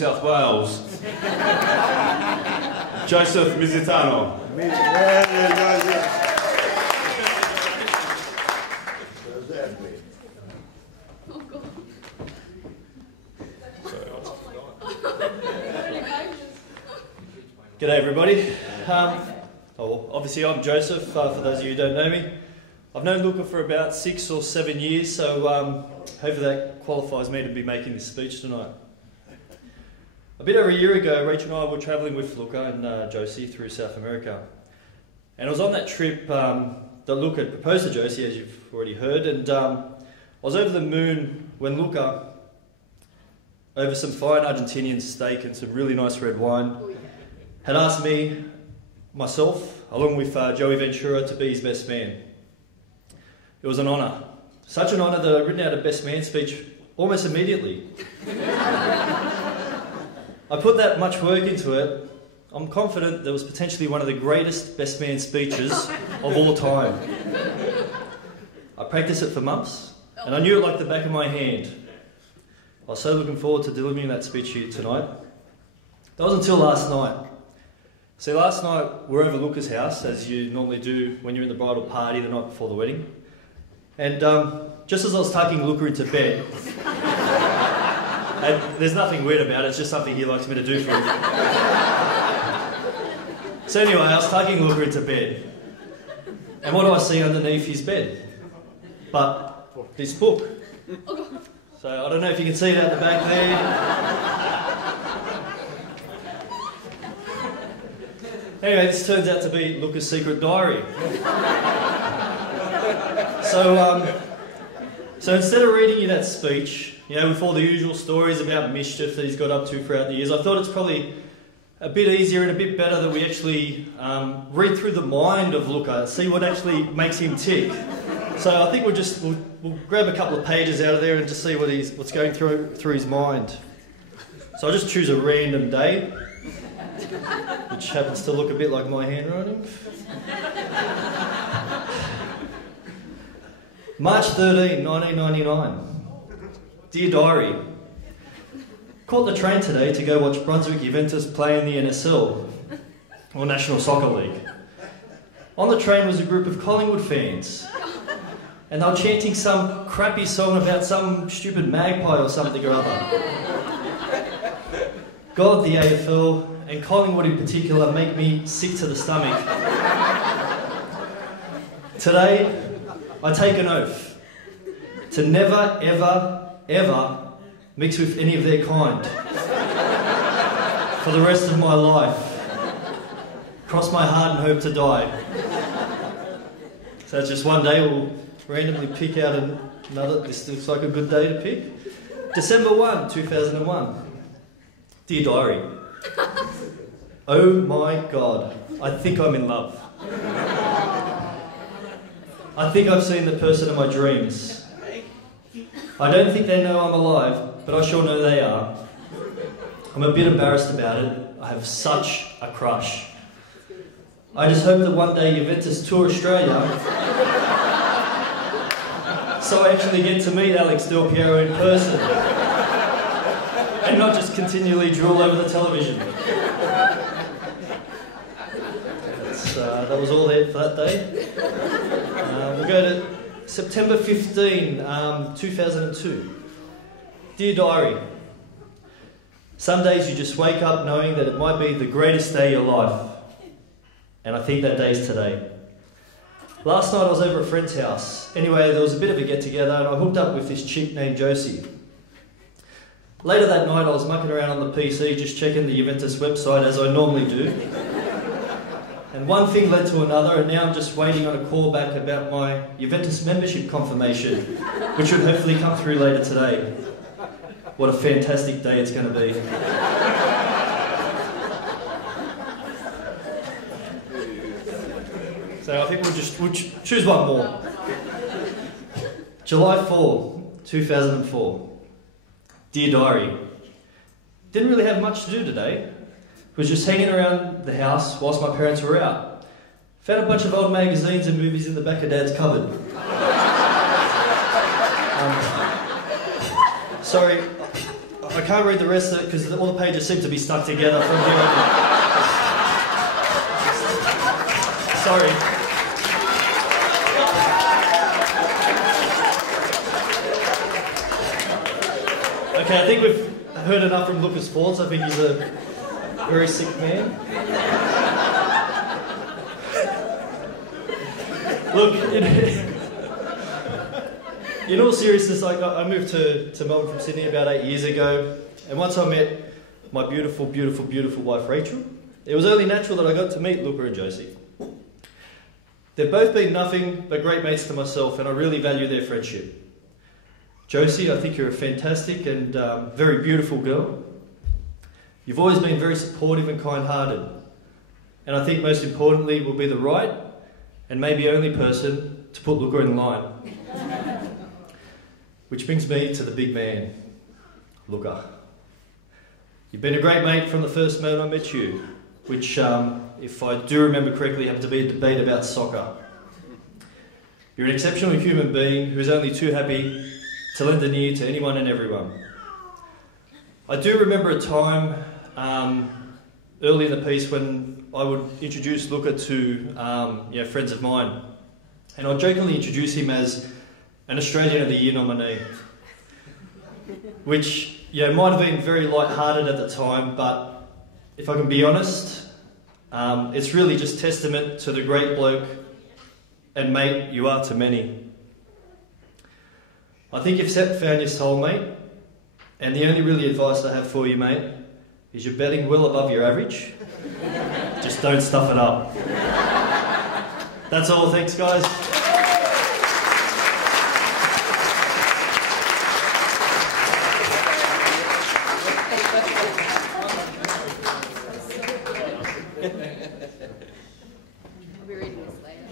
South Wales, Joseph Misitano. G'day everybody. Obviously I'm Joseph, for those of you who don't know me. I've known Luca for about 6 or 7 years, so hopefully that qualifies me to be making this speech tonight. A bit over a year ago, Rachel and I were travelling with Luca and Josie through South America. And it was on that trip that Luca had proposed to Josie, as you've already heard, and I was over the moon when Luca, over some fine Argentinian steak and some really nice red wine, had asked me, myself, along with Joey Ventura, to be his best man. It was an honour. Such an honour that I'd written out a best man speech almost immediately. I put that much work into it. I'm confident that was potentially one of the greatest best man speeches of all time. I practiced it for months, and I knew it like the back of my hand. I was so looking forward to delivering that speech here tonight. That was until last night. See, last night we were over Luca's house, as you normally do when you're in the bridal party the night before the wedding. And just as I was tucking Luca into bed, and there's nothing weird about it, it's just something he likes me to do for him. So anyway, I was tucking Luca into bed, and what do I see underneath his bed? But this book. So I don't know if you can see it out the back there. Anyway, this turns out to be Luca's secret diary. So instead of reading you that speech, you know, with all the usual stories about mischief that he's got up to throughout the years, I thought it's probably a bit easier and a bit better that we actually read through the mind of Luca, see what actually makes him tick. So I think we'll grab a couple of pages out of there and just see what's going through his mind. So I'll just choose a random day, which happens to look a bit like my handwriting. March 13, 1999. Dear Diary, caught the train today to go watch Brunswick Juventus play in the NSL, or National Soccer League. On the train was a group of Collingwood fans, and they were chanting some crappy song about some stupid magpie or something or other. God, the AFL, and Collingwood in particular, make me sick to the stomach. Today, I take an oath to never, ever, ever mix with any of their kind for the rest of my life. Cross my heart and hope to die. So it's just one day we'll randomly pick out another. This looks like a good day to pick. December 1, 2001. Dear Diary. Oh my God, I think I'm in love. I think I've seen the person of my dreams. I don't think they know I'm alive, but I sure know they are. I'm a bit embarrassed about it. I have such a crush. I just hope that one day Juventus tour Australia, so I actually get to meet Alex Del Piero in person, and not just continually drool over the television. That was all there for that day. We'll go to September 15, 2002. Dear Diary, some days you just wake up knowing that it might be the greatest day of your life. And I think that day is today. Last night I was over a friend's house. Anyway, there was a bit of a get-together and I hooked up with this chick named Josie. Later that night I was mucking around on the PC just checking the Juventus website as I normally do. And one thing led to another, and now I'm just waiting on a call back about my Juventus membership confirmation, which should hopefully come through later today. What a fantastic day it's going to be. So I think we'll choose one more. July 4, 2004. Dear Diary, didn't really have much to do today. Was just hanging around the house whilst my parents were out. Found a bunch of old magazines and movies in the back of Dad's cupboard. Sorry, I I can't read the rest of it because all the pages seem to be stuck together from here on. Sorry. Okay, I think we've heard enough from Luca's faults. I think he's a very sick man. Look, in all seriousness, I moved to Melbourne from Sydney about 8 years ago, and once I met my beautiful, beautiful, beautiful wife Rachel, it was only natural that I got to meet Luca and Josie. They've both been nothing but great mates to myself, and I really value their friendship. Josie, I think you're a fantastic and very beautiful girl. You've always been very supportive and kind-hearted, and I think most importantly will be the right and maybe only person to put Luca in line. Which brings me to the big man, Luca. You've been a great mate from the first moment I met you, which, if I do remember correctly, happened to be a debate about soccer. You're an exceptional human being who's only too happy to lend an ear to anyone and everyone. I do remember a time early in the piece when I would introduce Luca to friends of mine, and I'd jokingly introduce him as an Australian of the Year nominee, which might have been very light-hearted at the time, but if I can be honest, it's really just testament to the great bloke and mate you are to many. I think you've found your soulmate, and the only really advice I have for you, mate, is you're betting well above your average. Just don't stuff it up. That's all, thanks guys. We'll be reading this later.